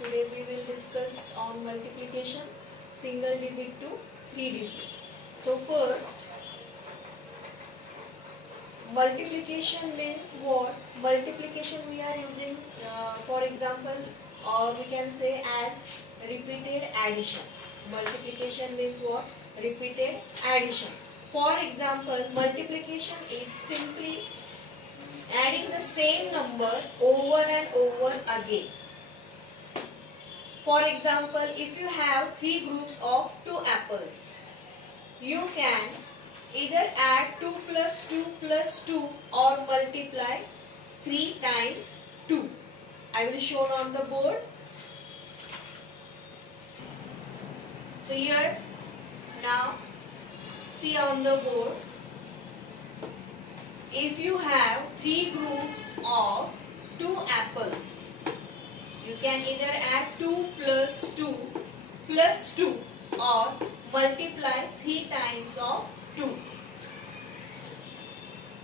Today we will discuss on multiplication, single digit to 3 digit. So first, multiplication means what? Multiplication we are using for example, or we can say as repeated addition. Multiplication means what? Repeated addition. For example, multiplication is simply adding the same number over and over again. For example, if you have 3 groups of 2 apples, you can either add 2 plus 2 plus 2 or multiply 3 times 2. I will show on the board. So here, now see on the board. If you have 3 groups of 2 apples, you can either add 2 plus 2 plus 2 or multiply 3 times of 2.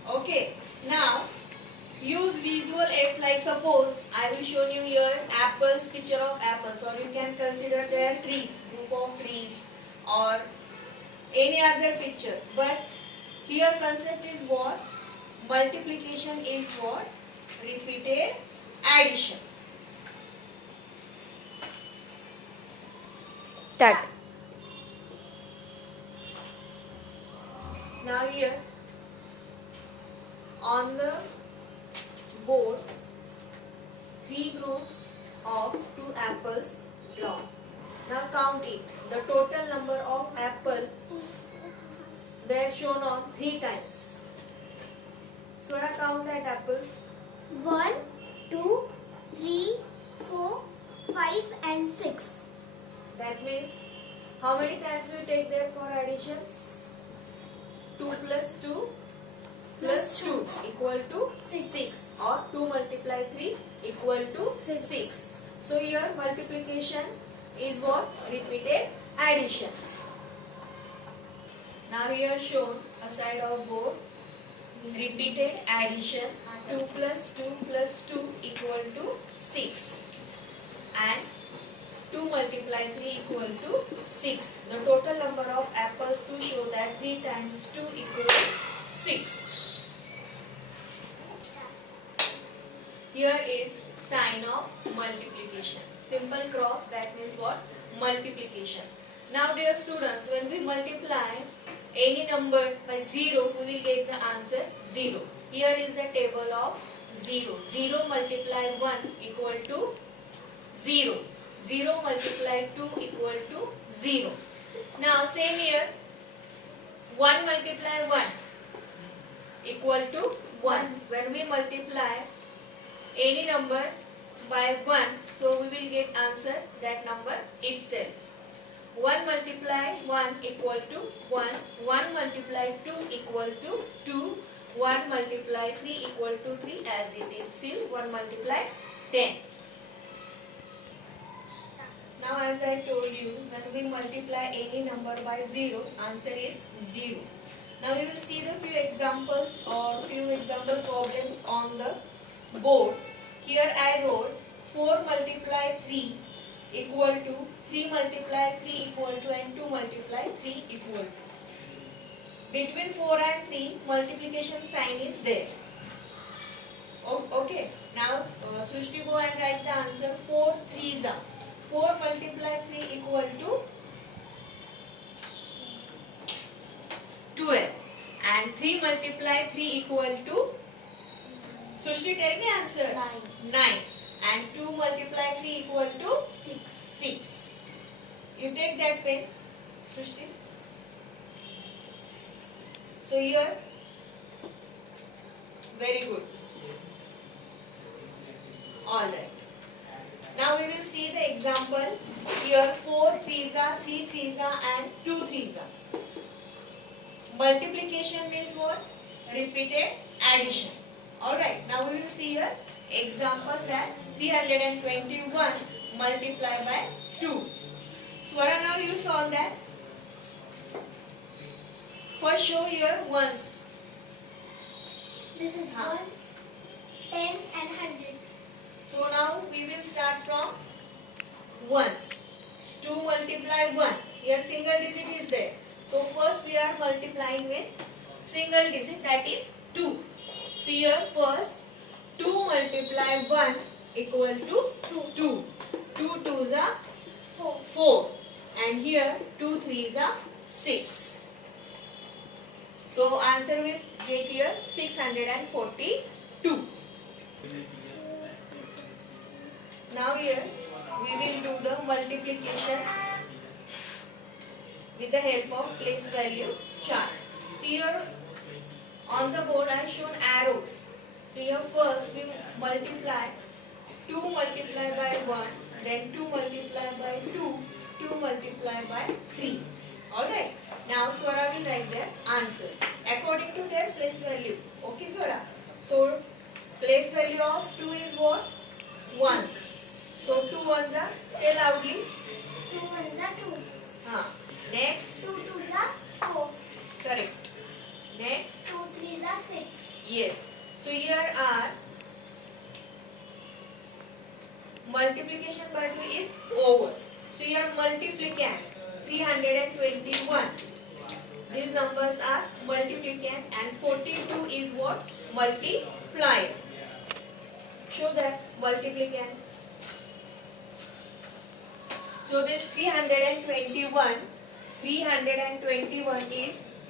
Okay, now use visual aids, like suppose I will show you here apples, picture of apples, or you can consider their trees, group of trees or any other picture. But here concept is what? Multiplication is what? Repeated addition. Start. Now here on the board 3 groups of 2 apples drawn. Now count it. The total number of apple they are shown on 3 times. So I count that apples. 1, 2, 3, 4, 5 and 6. That means how many times we take there for addition? 2 plus 2 plus 2 equal to 6, or 2 multiply 3 equal to 6. So here multiplication is what? Repeated addition. Now here shown a side of board, repeated addition, 2 plus 2 plus 2 equal to 6 and 2 multiply 3 equal to 6. The total number of apples to show that 3 times 2 equals 6. Here is sign of multiplication. Simple cross, that means what? Multiplication. Now dear students, when we multiply any number by 0, we will get the answer 0. Here is the table of 0. 0 multiply 1 equal to 0. 0 multiply 2 equal to 0. Now same here, 1 multiply 1 equal to 1. When we multiply any number by 1, so we will get answer that number itself. 1 multiply 1 equal to 1. 1 multiply 2 equal to 2. 1 multiply 3 equal to 3, as it is still 1 multiply 10. Now as I told you, when we multiply any number by 0, answer is 0. Now we will see the few examples or few example problems on the board. Here I wrote 4 multiply 3 equal to 3 multiply 3 equal to and 2 multiply 3 equal to. Between 4 and 3 multiplication sign is there. Okay. Now Sushti go and write the answer. 4 3s are. 4 multiply 3 equal to 12 and 3 multiply 3 equal to, Sushti, tell me answer. 9 and 2 multiply 3 equal to 6. You take that pen, Sushti. So here, very good. Alright. Now we will see the example. Here 4 3s are, 3 3s are and 2 3s are. Multiplication means what? Repeated addition. Alright. Now we will see here example that 321 multiplied by 2. Swara, now you solve that. First show here ones. This is ones, tens and hundreds. So now we will start from ones. 2 multiply 1. Here single digit is there. So first we are multiplying with single digit, that is 2. So here first 2 multiply 1 equal to 2. 2 2s are 4. And here 2 3s are 6. So answer will get here 642. Now here we will do the multiplication with the help of place value chart. So here on the board I have shown arrows. So here first we multiply 2 multiply by 1, then 2 multiply by 2, 2 multiply by 3. Alright. Now Swara will write their answer according to their place value. Okay Swara. So place value of 2 is what? Ones. So 2 ones are, say loudly. 2 ones are 2. Next. 2 twos are 4. Correct. Next. 2 threes are 6. Yes. So here are multiplication by 2 is over. So here multiplicand 321. These numbers are multiplicand and 42 is what? Multiplier. Show that multiplicand. So this 321 is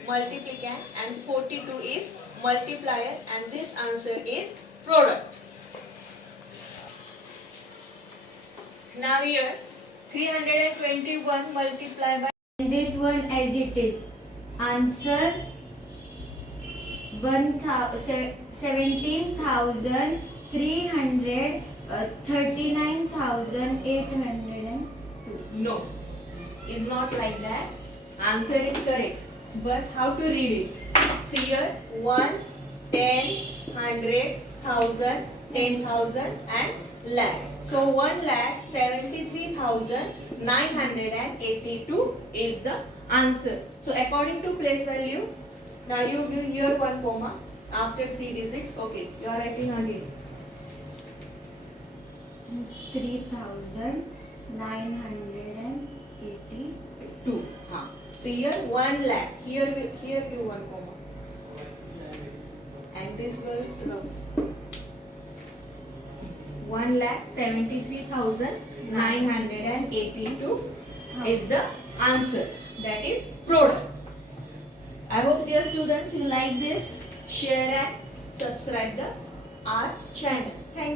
multiplicand and 42 is multiplier, and this answer is product. Now here 321 multiplied by this one as it is. Answer 17,339,802. no, is not like that. Answer is correct, but how to read it? So here ones, 10, 100, 1000, 10,000 and lakh. So 1,73,982 is the answer. So according to place value, now you give here 1 comma after 3 digits. Okay, you are writing again. 3,982. So here 1 lakh. Here give 1 comma. And this will 1,73,982 is the answer. That is product. I hope dear students you like this. Share and subscribe our channel. Thank you.